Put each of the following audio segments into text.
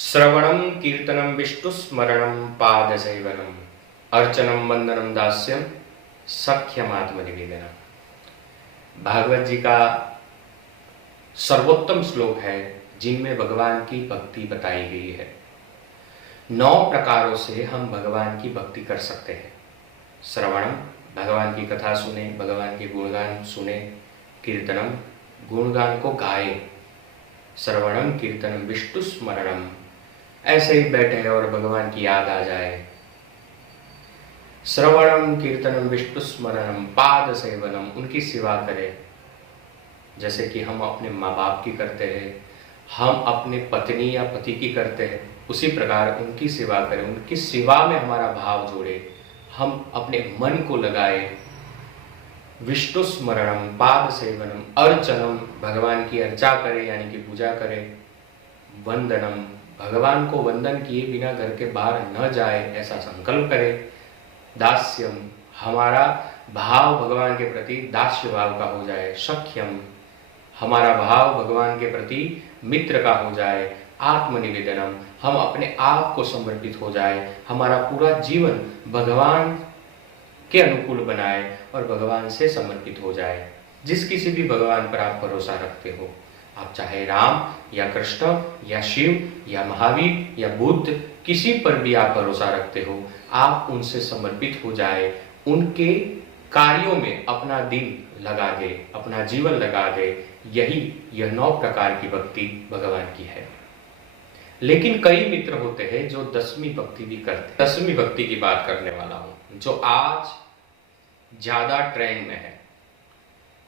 श्रवणं कीर्तनं विष्णुस्मरणं पादसेवनम् अर्चनं वंदनं दास्यं सख्यमात्मनिवेदनम्। भागवत जी का सर्वोत्तम श्लोक है जिनमें भगवान की भक्ति बताई गई है। 9 प्रकारों से हम भगवान की भक्ति कर सकते हैं। श्रवणम, भगवान की कथा सुने, भगवान के गुणगान सुने। कीर्तनम, गुणगान को गाए। श्रवणम कीर्तनम विष्णु स्मरणम, ऐसे ही बैठे और भगवान की याद आ जाए। श्रवणम कीर्तनम विष्णु स्मरणम पाद सेवनम, उनकी सेवा करें जैसे कि हम अपने माँ बाप की करते हैं, हम अपने पत्नी या पति की करते हैं, उसी प्रकार उनकी सेवा करें। उनकी सेवा में हमारा भाव जोड़े, हम अपने मन को लगाए। विष्णु स्मरणम पाद सेवनम अर्चनम, भगवान की अर्चा करें यानी कि पूजा करें। वंदनम, भगवान को वंदन किए बिना घर के बाहर न जाए ऐसा संकल्प करें। दास्यम, हमारा भाव भगवान के प्रति दास्य भाव का हो जाए। सख्यम, हमारा भाव भगवान के प्रति मित्र का हो जाए। आत्मनिवेदनम, हम अपने आप को समर्पित हो जाए, हमारा पूरा जीवन भगवान के अनुकूल बनाए और भगवान से समर्पित हो जाए। जिस किसी भी भगवान पर आप भरोसा रखते हो, आप चाहे राम या कृष्ण या शिव या महावीर या बुद्ध, किसी पर भी आप भरोसा रखते हो, आप उनसे समर्पित हो जाए। उनके कार्यों में अपना दिन लगा दे, अपना जीवन लगा दे। यह 9 प्रकार की भक्ति भगवान की है। लेकिन कई मित्र होते हैं जो 10वीं भक्ति भी करते हैं। 10वीं भक्ति की बात करने वाला हूं जो आज ज्यादा ट्रेंड में है।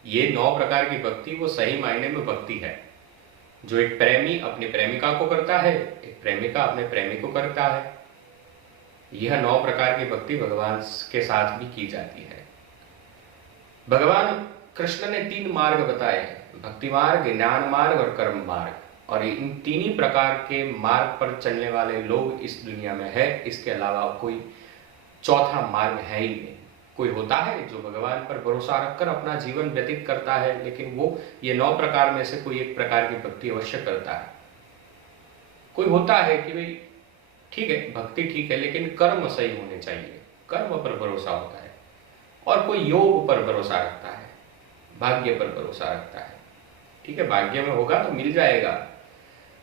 ये 9 प्रकार की भक्ति वो सही मायने में भक्ति है जो एक प्रेमी अपनी प्रेमिका को करता है, एक प्रेमिका अपने प्रेमी को करता है। यह 9 प्रकार की भक्ति भगवान के साथ भी की जाती है। भगवान कृष्ण ने 3 मार्ग बताए हैं, भक्ति मार्ग, ज्ञान मार्ग और कर्म मार्ग। और इन 3 ही प्रकार के मार्ग पर चलने वाले लोग इस दुनिया में है। इसके अलावा कोई चौथा मार्ग है ही नहीं। कोई होता है जो भगवान पर भरोसा रखकर अपना जीवन व्यतीत करता है, लेकिन वो ये 9 प्रकार में से कोई एक प्रकार की भक्ति अवश्य करता है। कोई होता है कि भाई ठीक है, भक्ति ठीक है, लेकिन कर्म सही होने चाहिए, कर्म पर भरोसा होता है। और कोई योग पर भरोसा रखता है, भाग्य पर भरोसा रखता है। ठीक है, भाग्य में होगा तो मिल जाएगा।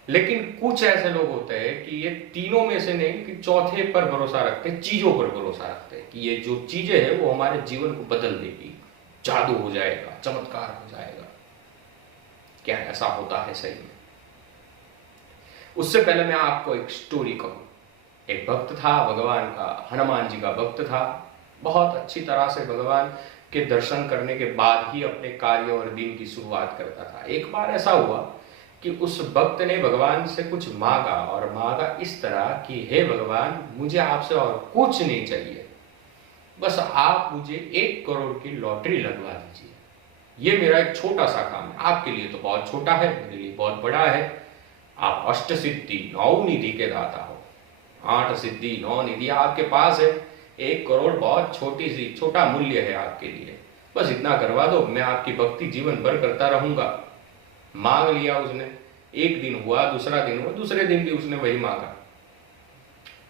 लेकिन कुछ ऐसे लोग होते हैं कि ये तीनों में से नहीं, कि चौथे पर भरोसा रखते हैं, चीजों पर भरोसा रखते हैं कि ये जो चीजें हैं वो हमारे जीवन को बदल देगी, जादू हो जाएगा, चमत्कार हो जाएगा। क्या ऐसा होता है सही में? उससे पहले मैं आपको एक स्टोरी कहूं। एक भक्त था भगवान का, हनुमान जी का भक्त था। बहुत अच्छी तरह से भगवान के दर्शन करने के बाद ही अपने कार्य और दिन की शुरुआत करता था। एक बार ऐसा हुआ कि उस भक्त ने भगवान से कुछ मांगा, और मांगा इस तरह कि हे भगवान, मुझे आपसे और कुछ नहीं चाहिए, बस आप मुझे 1 करोड़ की लॉटरी लगवा दीजिए। ये मेरा एक छोटा सा काम है, आपके लिए तो बहुत छोटा है, मेरे लिए बहुत बड़ा है। आप अष्ट सिद्धि 9 निधि के दाता हो, 8 सिद्धि 9 निधि आपके पास है। 1 करोड़ बहुत छोटा मूल्य है आपके लिए, बस इतना करवा दो, मैं आपकी भक्ति जीवन भर करता रहूंगा। मांग लिया उसने। 1 दिन हुआ, दूसरा दिन हुआ, दूसरे दिन भी उसने वही मांगा।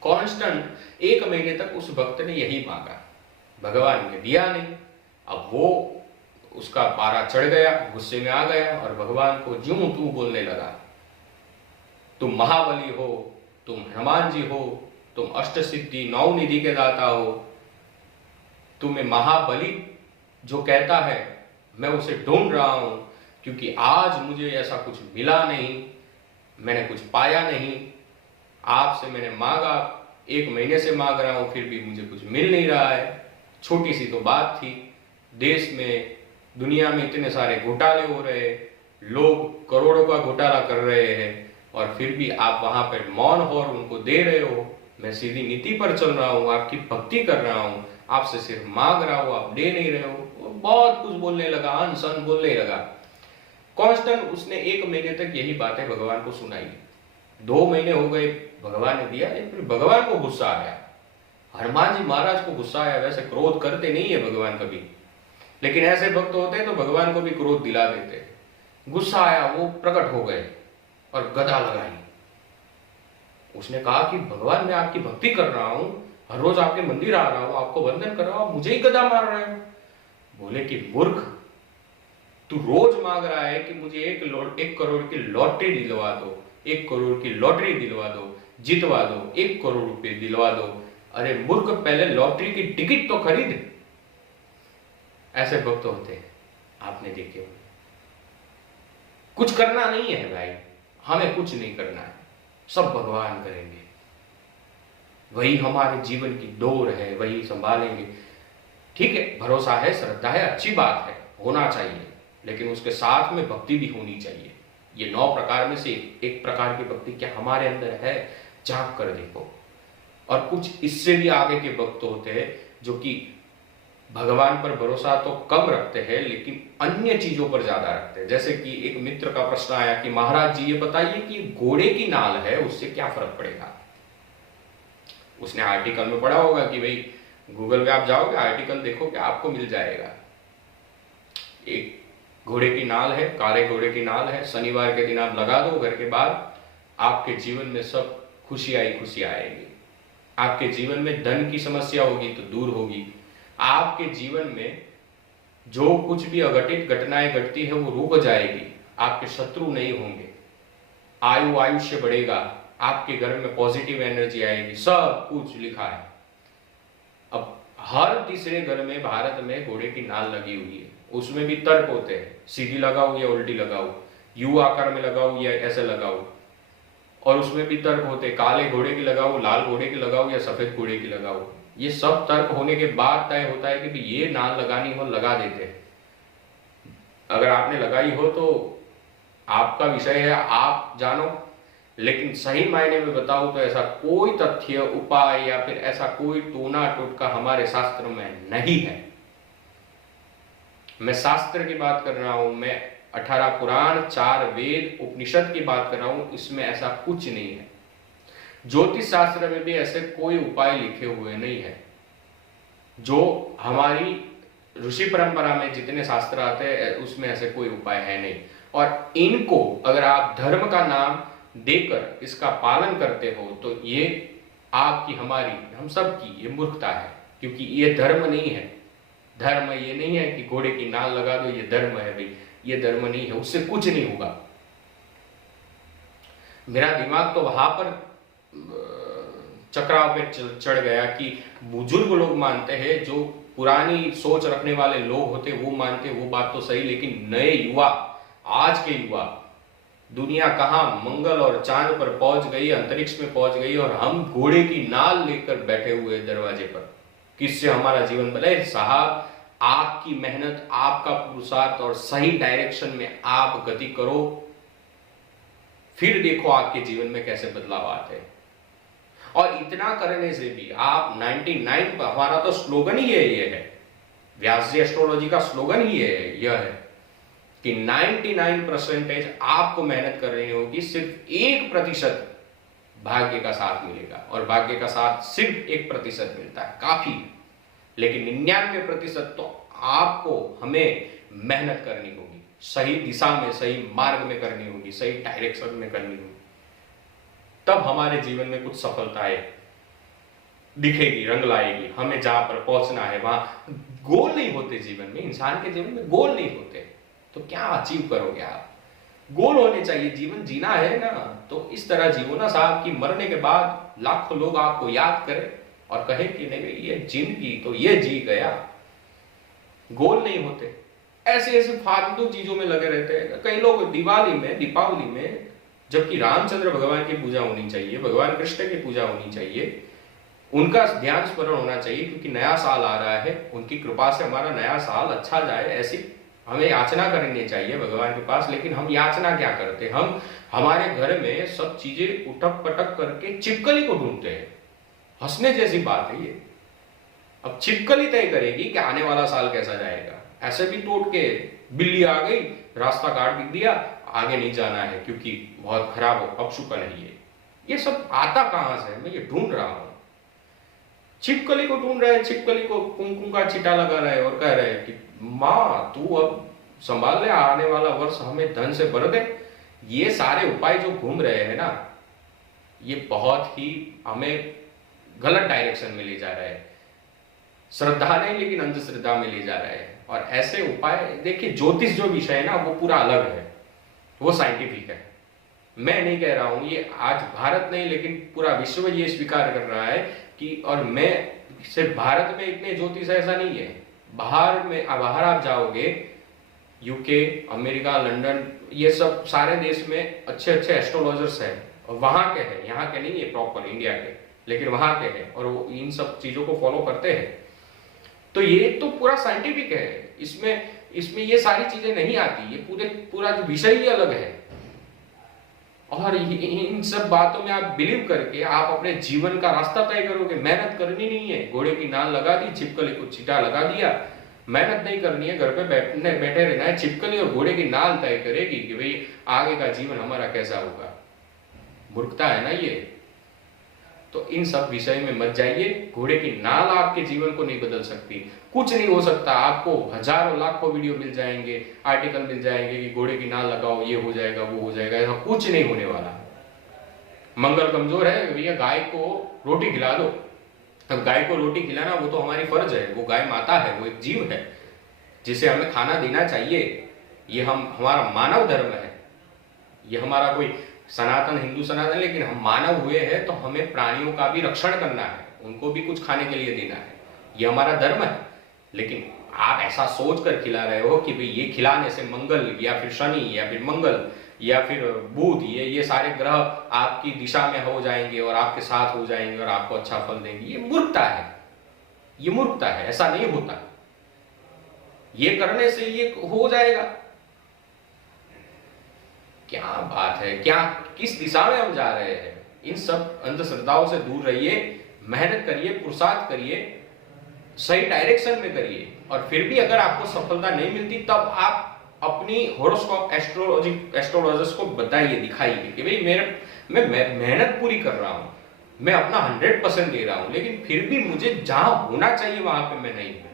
कांस्टेंट 1 महीने तक उस भक्त ने यही मांगा, भगवान ने दिया नहीं। अब वो उसका पारा चढ़ गया, गुस्से में आ गया और भगवान को ज्यों तू बोलने लगा, तुम महाबली हो, तुम हनुमान जी हो, तुम अष्ट सिद्धि 9 निधि के दाता हो, तुम्हें महाबली जो कहता है मैं उसे ढूंढ रहा हूं, क्योंकि आज मुझे ऐसा कुछ मिला नहीं, मैंने कुछ पाया नहीं। आपसे मैंने मांगा, 1 महीने से मांग रहा हूं, फिर भी मुझे कुछ मिल नहीं रहा है। छोटी सी तो बात थी, देश में दुनिया में इतने सारे घोटाले हो रहे, लोग करोड़ों का घोटाला कर रहे हैं, और फिर भी आप वहां पर मौन हो और उनको दे रहे हो। मैं सीधी नीति पर चल रहा हूं, आपकी भक्ति कर रहा हूं, आपसे सिर्फ मांग रहा हूं, आप दे नहीं रहे हो। वो बहुत कुछ बोलने लगा, अनसन बोलने लगा। कांस्टेंट उसने 1 महीने तक यही बातें भगवान को सुनाई। 2 महीने हो गए, भगवान ने दिया, फिर भगवान को गुस्सा आया। हनुमान जी महाराज को गुस्सा आया। वैसे क्रोध करते नहीं है भगवान कभी, लेकिन ऐसे भक्त होते हैं तो भगवान को भी क्रोध दिला देते। गुस्सा आया, वो प्रकट हो गए और गदा लगाई। उसने कहा कि भगवान मैं आपकी भक्ति कर रहा हूं, हर रोज आपके मंदिर आ रहा हूं, आपको वंदन कर रहा हूं, मुझे ही गदा मार रहे हो। बोले कि मूर्ख, तू रोज मांग रहा है कि मुझे 1 करोड़ की लॉटरी दिलवा दो, 1 करोड़ की लॉटरी दिलवा दो, जितवा दो, 1 करोड़ रुपए दिलवा दो। अरे मूर्ख, पहले लॉटरी की टिकट तो खरीद। ऐसे भक्त होते हैं, आपने देखे होंगे। कुछ करना नहीं है भाई, हमें कुछ नहीं करना है, सब भगवान करेंगे, वही हमारे जीवन की डोर है, वही संभालेंगे। ठीक है, भरोसा है, श्रद्धा है, अच्छी बात है, होना चाहिए, लेकिन उसके साथ में भक्ति भी होनी चाहिए। ये 9 प्रकार में से एक प्रकार की भक्ति क्या हमारे अंदर है, झांक कर देखो। और कुछ इससे भी आगे के भक्त होते हैं जो कि भगवान पर भरोसा तो कम रखते हैं लेकिन अन्य चीजों पर ज्यादा रखते हैं। जैसे कि एक मित्र का प्रश्न आया कि महाराज जी ये बताइए कि घोड़े की नाल है उससे क्या फर्क पड़ेगा। उसने आर्टिकल में पढ़ा होगा कि भाई गूगल पे आप जाओगे, आर्टिकल देखोगे, आपको मिल जाएगा। एक घोड़े की नाल है, काले घोड़े की नाल है, शनिवार के दिन आप लगा दो, घर के बाद आपके जीवन में सब खुशियां ही खुशियां आएगी। आपके जीवन में धन की समस्या होगी तो दूर होगी। आपके जीवन में जो कुछ भी अघटित घटनाएं घटती है वो रुक जाएगी। आपके शत्रु नहीं होंगे, आयुष्य बढ़ेगा, आपके घर में पॉजिटिव एनर्जी आएगी, सब कुछ लिखा है। अब हर तीसरे घर में भारत में घोड़े की नाल लगी हुई है, उसमें भी तर्क होते हैं, सीधी लगाओ या उल्टी लगाओ, यू आकार में लगाओ या ऐसे लगाओ। और उसमें भी तर्क होते, काले घोड़े की लगाओ, लाल घोड़े की लगाओ या सफेद घोड़े की लगाओ। ये सब तर्क होने के बाद तय होता है कि भी ये नाल लगानी हो, लगा देते हैं। अगर आपने लगाई हो तो आपका विषय है, आप जानो। लेकिन सही मायने में बताऊं तो ऐसा कोई तथ्य, उपाय या फिर ऐसा कोई टोना टोटका हमारे शास्त्र में नहीं है। मैं शास्त्र की बात कर रहा हूं, मैं 18 पुराण, 4 वेद, उपनिषद की बात कर रहा हूं, इसमें ऐसा कुछ नहीं है। ज्योतिष शास्त्र में भी ऐसे कोई उपाय लिखे हुए नहीं है। जो हमारी ऋषि परंपरा में जितने शास्त्र आते हैं उसमें ऐसे कोई उपाय है नहीं। और इनको अगर आप धर्म का नाम देकर इसका पालन करते हो तो ये आपकी, हमारी, हम सब की ये मूर्खता है, क्योंकि ये धर्म नहीं है। धर्म ये नहीं है कि घोड़े की नाल लगा दो ये धर्म है भाई, ये धर्म नहीं है, उससे कुछ नहीं होगा। मेरा दिमाग तो वहां पर चक्राव पे चढ़ गया कि बुजुर्ग लोग मानते हैं, जो पुरानी सोच रखने वाले लोग होते वो मानते, वो बात तो सही, लेकिन नए युवा, आज के युवा, दुनिया कहां मंगल और चांद पर पहुंच गई, अंतरिक्ष में पहुंच गई, और हम घोड़े की नाल लेकर बैठे हुए दरवाजे पर। किससे हमारा जीवन बदले? साहब, आपकी मेहनत, आपका पुरुषार्थ और सही डायरेक्शन में आप गति करो, फिर देखो आपके जीवन में कैसे बदलाव आते हैं। और इतना करने से भी आप 99, हमारा तो स्लोगन ही ये है, व्यास जी एस्ट्रोलॉजी का स्लोगन ही यह है कि 99% आपको मेहनत करनी होगी, सिर्फ 1% भाग्य का साथ मिलेगा। और भाग्य का साथ सिर्फ 1% मिलता है, काफी। लेकिन 99% तो आपको, हमें मेहनत करनी होगी, सही दिशा में, सही मार्ग में करनी होगी, सही डायरेक्शन में करनी होगी, तब हमारे जीवन में कुछ सफलताएं दिखेगी, रंग लाएगी। हमें जहां पर पहुंचना है वहां गोल नहीं होते जीवन में, इंसान के जीवन में गोल नहीं होते, तो क्या अचीव करोगे आप? गोल होने चाहिए, जीवन जीना है ना, तो इस तरह जीवो ना साहब कि मरने के बाद लाखों लोग आपको याद करें और कहे कि नहीं ये जिंदगी तो ये जी गया। गोल नहीं होते, ऐसे ऐसे फालतू चीजों में लगे रहते हैं। कई लोग दिवाली में, दीपावली में, जबकि रामचंद्र भगवान की पूजा होनी चाहिए, भगवान कृष्ण की पूजा होनी चाहिए, उनका ध्यान स्मरण होना चाहिए, क्योंकि नया साल आ रहा है, उनकी कृपा से हमारा नया साल अच्छा जाए, ऐसी हमें याचना करनी चाहिए भगवान के पास। लेकिन हम याचना क्या करते, हम हमारे घर में सब चीजें उठक पटक करके छिपकली को ढूंढते हैं। हंसने जैसी बात है ये। अब छिपकली तय करेगी कि आने वाला साल कैसा जाएगा। ऐसे भी टोट के बिल्ली आ गई, रास्ता काट दिया, आगे नहीं जाना है क्योंकि बहुत खराब हो, अपशुकन है ये सब आता कहां से? मैं ये ढूंढ रहा हूं, छिपकली को ढूंढ रहे हैं, छिपकली को कुमकुम का छिटा लगा रहे और कह रहे हैं कि माँ तू अब संभाल ले, आने वाला वर्ष हमें धन से भर दे। ये सारे उपाय जो घूम रहे हैं ना, ये बहुत ही हमें गलत डायरेक्शन में ले जा रहा है। श्रद्धा नहीं, लेकिन अंधश्रद्धा में ले जा रहा है। और ऐसे उपाय, देखिए ज्योतिष जो विषय है ना वो पूरा अलग है, वो साइंटिफिक है। मैं नहीं कह रहा हूं, ये आज भारत नहीं लेकिन पूरा विश्व ये स्वीकार कर रहा है कि, और मैं सिर्फ भारत में इतने ज्योतिष ऐसा नहीं है, बाहर आप जाओगे, यूके, अमेरिका, लंदन, ये सब सारे देश में अच्छे अच्छे एस्ट्रोलॉजर्स हैं, और वहां के हैं, यहाँ के नहीं है प्रॉपर इंडिया के, लेकिन वहां के हैं और वो इन सब चीजों को फॉलो करते हैं। तो ये तो पूरा साइंटिफिक है, इसमें ये सारी चीजें नहीं आती, ये पूरा जो विषय ही अलग है। और इन सब बातों में आप बिलीव करके आप अपने जीवन का रास्ता तय करोगे। मेहनत करनी नहीं है, घोड़े की नाल लगा दी, छिपकली को चीटा लगा दिया, मेहनत नहीं करनी है, घर पे बैठे रहना है। छिपकली और घोड़े की नाल तय करेगी कि भाई आगे का जीवन हमारा कैसा होगा। मूर्खता है ना ये। तो इन सब विषय में मत जाइए। घोड़े की नाल आपके जीवन को नहीं बदल सकती, कुछ नहीं हो सकता। आपको हजारों लाखों वीडियो मिल जाएंगे, आर्टिकल मिल जाएंगे कि घोड़े की नाल लगाओ, ये हो जाएगा, वो हो जाएगा, ऐसा कुछ नहीं होने वाला। मंगल कमजोर है भैया, गाय को रोटी खिला दो। अब गाय को रोटी खिलाना वो तो हमारी फर्ज है, वो गाय माता है, वो एक जीव है जिसे हमें खाना देना चाहिए। ये हमारा मानव धर्म है, ये हमारा कोई सनातन हिंदू सनातन, लेकिन हम मानव हुए हैं तो हमें प्राणियों का भी रक्षण करना है, उनको भी कुछ खाने के लिए देना है, ये हमारा धर्म है। लेकिन आप ऐसा सोच कर खिला रहे हो कि भाई ये खिलाने से मंगल या फिर शनि या फिर मंगल या फिर बुध, ये सारे ग्रह आपकी दिशा में हो जाएंगे और आपके साथ हो जाएंगे और आपको अच्छा फल देंगे। ये मूर्खता है, ये मूर्खता है, ऐसा नहीं होता। ये करने से ये हो जाएगा, क्या बात है, क्या किस दिशा में हम जा रहे हैं। इन सब अंधश्रद्धाओं से दूर रहिए, मेहनत करिए, पुरुषार्थ करिए, सही डायरेक्शन में करिए। और फिर भी अगर आपको सफलता नहीं मिलती तब आप अपनी होरोस्कोप एस्ट्रोलॉजर्स को बताइए, दिखाइए कि भाई मैं मेहनत पूरी कर रहा हूं, मैं अपना 100% दे रहा हूं, लेकिन फिर भी मुझे जहां होना चाहिए वहां पे मैं नहीं हूं।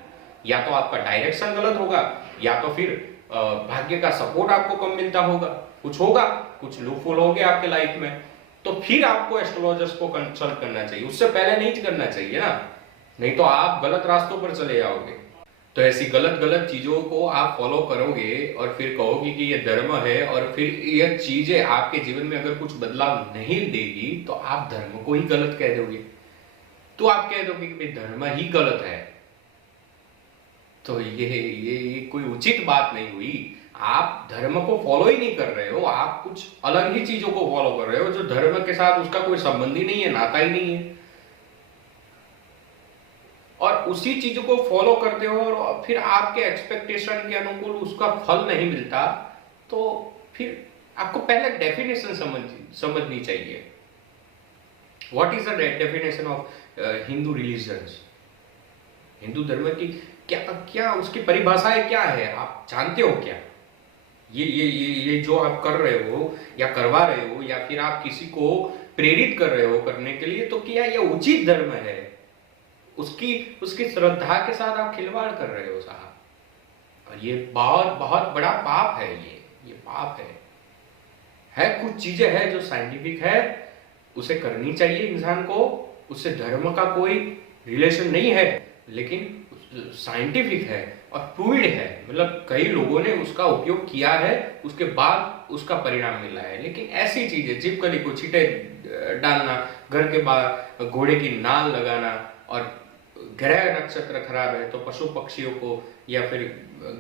या तो आपका डायरेक्शन गलत होगा, या तो फिर भाग्य का सपोर्ट आपको कम मिलता होगा, कुछ होगा, कुछ लूपहोल हो गया आपके लाइफ में, तो फिर आपको एस्ट्रोलॉजर्स को कंसल्ट करना चाहिए, उससे पहले नहीं करना चाहिए ना, नहीं तो आप गलत रास्तों पर चले जाओगे। तो ऐसी गलत चीजों को आप फॉलो करोगे और फिर कहोगे कि ये धर्म है, और फिर ये चीजें आपके जीवन में अगर कुछ बदलाव नहीं देगी तो आप धर्म को ही गलत कह दोगे। तो आप कह दोगे कि धर्म ही गलत है, तो ये कोई उचित बात नहीं हुई। आप धर्म को फॉलो ही नहीं कर रहे हो, आप कुछ अलग ही चीजों को फॉलो कर रहे हो जो धर्म के साथ उसका कोई संबंध ही नहीं है, नाता ही नहीं है। और उसी चीजों को फॉलो करते हो और फिर आपके एक्सपेक्टेशन के अनुकूल उसका फल नहीं मिलता, तो फिर आपको पहले डेफिनेशन समझनी चाहिए। What is the definition of Hindu religions, Hindu धर्म की क्या उसकी परिभाषाएं क्या है, आप जानते हो क्या? ये जो आप कर रहे हो या करवा रहे हो या फिर आप किसी को प्रेरित कर रहे हो करने के लिए, तो क्या ये उचित धर्म है? उसकी श्रद्धा के साथ आप खिलवाड़ कर रहे हो साहब, और ये बहुत बहुत बड़ा पाप है। ये पाप है कुछ चीजें हैं जो साइंटिफिक है, उसे करनी चाहिए इंसान को, उससे धर्म का कोई रिलेशन नहीं है, लेकिन साइंटिफिक है और प्रूव्ड है, मतलब कई लोगों ने उसका उपयोग किया है, उसके बाद उसका परिणाम मिला है। लेकिन ऐसी चीजें, छिपकली को छींटे डालना, घर के बाहर घोड़े की नाल लगाना, और ग्रह नक्षत्र खराब है तो पशु पक्षियों को या फिर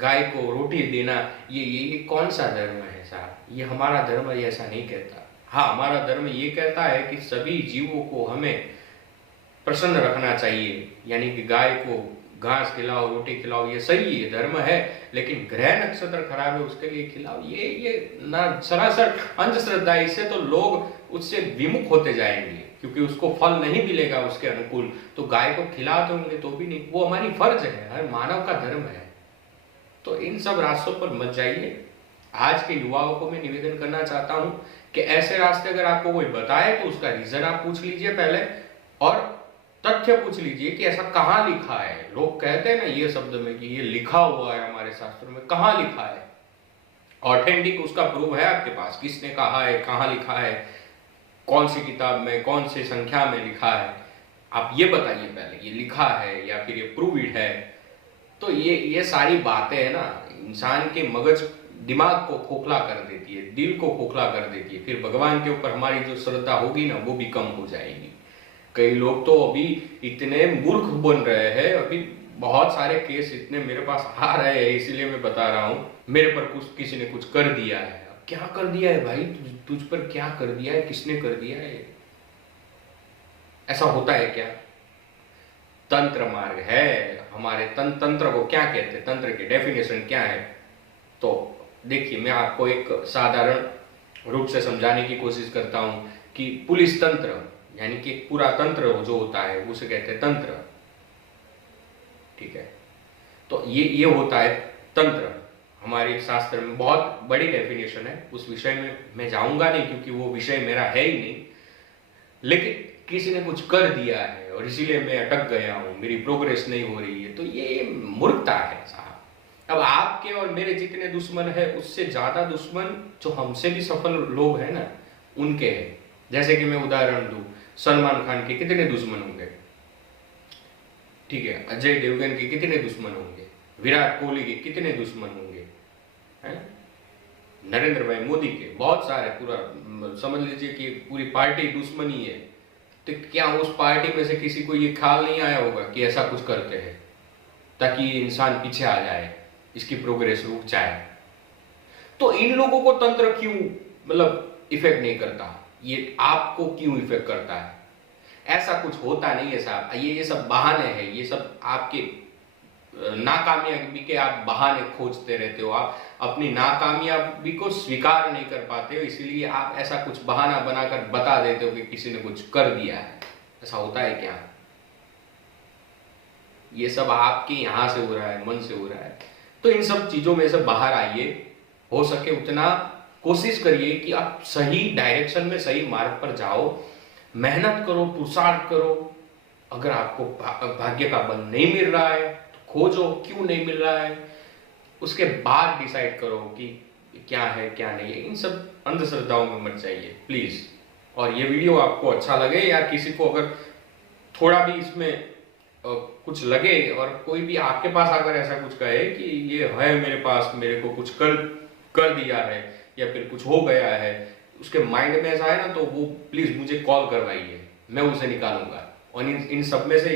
गाय को रोटी देना, ये कौन सा धर्म है साहब? ये हमारा धर्म ये ऐसा नहीं कहता। हाँ, हमारा धर्म ये कहता है कि सभी जीवों को हमें प्रसन्न रखना चाहिए, यानी कि गाय को घास खिलाओ, रोटी खिलाओ, ये सही है, धर्म है। लेकिन ग्रह नक्षत्र खराब है उसके लिए खिलाओ, ये ना सरासर अंधश्रद्धा। इससे तो लोग उससे विमुख होते जाएंगे, क्योंकि उसको फल नहीं मिलेगा उसके अनुकूल। तो गाय को खिलाते होंगे तो भी नहीं, वो हमारी फर्ज है, हर मानव का धर्म है। तो इन सब रास्तों पर मत जाइए। आज के युवाओं को मैं निवेदन करना चाहता हूं कि ऐसे रास्ते अगर आपको कोई बताए तो उसका रीजन आप पूछ लीजिए पहले, और तथ्य पूछ लीजिए कि ऐसा कहां लिखा है। लोग कहते हैं ना ये शब्द में कि ये लिखा हुआ है हमारे शास्त्रों में, कहां लिखा है? ऑथेंटिक उसका प्रूफ है आपके पास, किसने कहा है, कहां लिखा है? कौन सी किताब में कौन सी संख्या में लिखा है, आप ये बताइए पहले, ये लिखा है या फिर ये प्रूव्ड है। तो ये सारी बातें है ना, इंसान के मगज दिमाग को खोखला कर देती है, दिल को खोखला कर देती है। फिर भगवान के ऊपर हमारी जो श्रद्धा होगी ना, वो भी कम हो जाएगी। कई लोग तो अभी इतने मूर्ख बन रहे हैं, अभी बहुत सारे केस इतने मेरे पास आ रहे हैं, इसीलिए मैं बता रहा हूँ। मेरे पर कुछ किसी ने कुछ कर दिया है, क्या कर दिया है भाई, तुझ पर क्या कर दिया है, किसने कर दिया है? ऐसा होता है क्या? तंत्र मार्ग है हमारे। तंत्र को क्या कहते हैं, तंत्र की डेफिनेशन क्या है? तो देखिए, मैं आपको एक साधारण रूप से समझाने की कोशिश करता हूं कि पुलिस तंत्र यानी कि पूरा तंत्र जो होता है उसे कहते हैं तंत्र। ठीक है, तो ये होता है तंत्र। हमारे शास्त्र में बहुत बड़ी डेफिनेशन है, उस विषय में मैं जाऊंगा नहीं क्योंकि वो विषय मेरा है ही नहीं। लेकिन किसी ने कुछ कर दिया है और इसीलिए मैं अटक गया हूं, मेरी प्रोग्रेस नहीं हो रही है, तो ये मूर्खता है साहब। अब आपके और मेरे जितने दुश्मन है, उससे ज्यादा दुश्मन जो हमसे भी सफल लोग हैं ना, उनके हैं। जैसे कि मैं उदाहरण दूं, सलमान खान के कितने दुश्मन होंगे, ठीक है, अजय देवगन के कितने दुश्मन होंगे, विराट कोहली के कितने दुश्मन होंगे, हैं? नरेंद्र भाई मोदी के बहुत सारे, पूरा समझ लीजिए कि पूरी पार्टी दुश्मनी है। तो क्या उस पार्टी में से किसी को ये ख्याल नहीं आया होगा कि ऐसा कुछ करते हैं ताकि ये इंसान पीछे आ जाए, इसकी प्रोग्रेस रुक जाए? तो इन लोगों को तंत्र क्यों मतलब इफेक्ट नहीं करता, ये आपको क्यों इफेक्ट करता है? ऐसा कुछ होता नहीं है साहब, ये सब बहाने हैं, ये सब आपके नाकामयाबी के आप बहाने खोजते रहते हो। आप अपनी नाकामयाबी को स्वीकार नहीं कर पाते हो, इसीलिए आप ऐसा कुछ बहाना बनाकर बता देते हो कि किसी ने कुछ कर दिया है। ऐसा होता है क्या? ये सब आपके यहां से हो रहा है, मन से हो रहा है। तो इन सब चीजों में से बाहर आइए, हो सके उतना कोशिश करिए कि आप सही डायरेक्शन में, सही मार्ग पर जाओ, मेहनत करो, पुरुषार्थ करो। अगर आपको भाग्य का बल नहीं मिल रहा है तो खोजो क्यों नहीं मिल रहा है, उसके बाद डिसाइड करो कि क्या है क्या नहीं है। इन सब अंधश्रद्धाओं में मत जाइए प्लीज। और ये वीडियो आपको अच्छा लगे या किसी को अगर थोड़ा भी इसमें कुछ लगे और कोई भी आपके पास आकर ऐसा कुछ कहे कि ये है मेरे पास, मेरे को कुछ कर दिया है या फिर कुछ हो गया है, उसके माइंड में ऐसा है ना, तो वो प्लीज मुझे कॉल करवाइए, मैं उसे निकालूंगा। और इन सब में से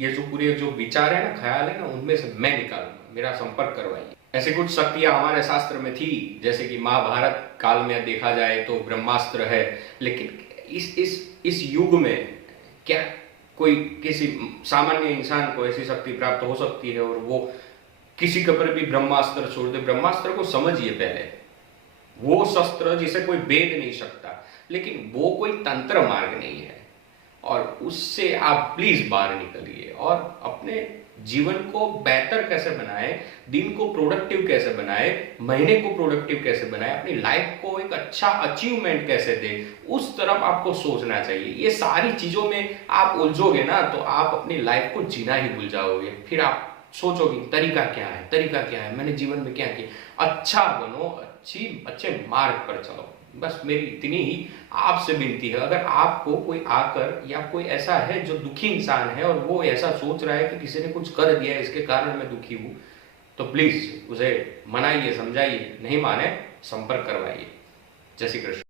ये जो पूरे जो विचार है ना, ख्याल है ना, उनमें से मैं निकालूंगा। मेरा संपर्क करवाइए। ऐसे कुछ शक्तियां हमारे शास्त्र में थी, जैसे कि महाभारत काल में देखा जाए तो ब्रह्मास्त्र है। लेकिन इस युग में क्या कोई किसी सामान्य इंसान को ऐसी शक्ति प्राप्त हो सकती है और वो किसी के ऊपर भी ब्रह्मास्त्र छोड़ दे? ब्रह्मास्त्र को समझिए पहले, वो शस्त्र जिसे कोई भेद नहीं सकता, लेकिन वो कोई तंत्र मार्ग नहीं है। और उससे आप प्लीज बाहर निकलिए और अपने जीवन को बेहतर कैसे बनाए, दिन को प्रोडक्टिव कैसे बनाए, महीने को प्रोडक्टिव कैसे बनाए, अपनी लाइफ को एक अच्छा अचीवमेंट कैसे दे, उस तरफ आपको सोचना चाहिए। ये सारी चीजों में आप उलझोगे ना तो आप अपनी लाइफ को जीना ही भूल जाओगे। फिर आप सोचोगे तरीका क्या है, तरीका क्या है, मैंने जीवन में क्या किया। अच्छा बनो, अच्छे मार्ग पर चलो। बस मेरी इतनी ही आपसे विनती है। अगर आपको कोई आकर या कोई ऐसा है जो दुखी इंसान है और वो ऐसा सोच रहा है कि किसी ने कुछ कर दिया है इसके कारण मैं दुखी हूं, तो प्लीज उसे मनाइए, समझाइए। नहीं माने संपर्क करवाइए। जय श्री कृष्ण।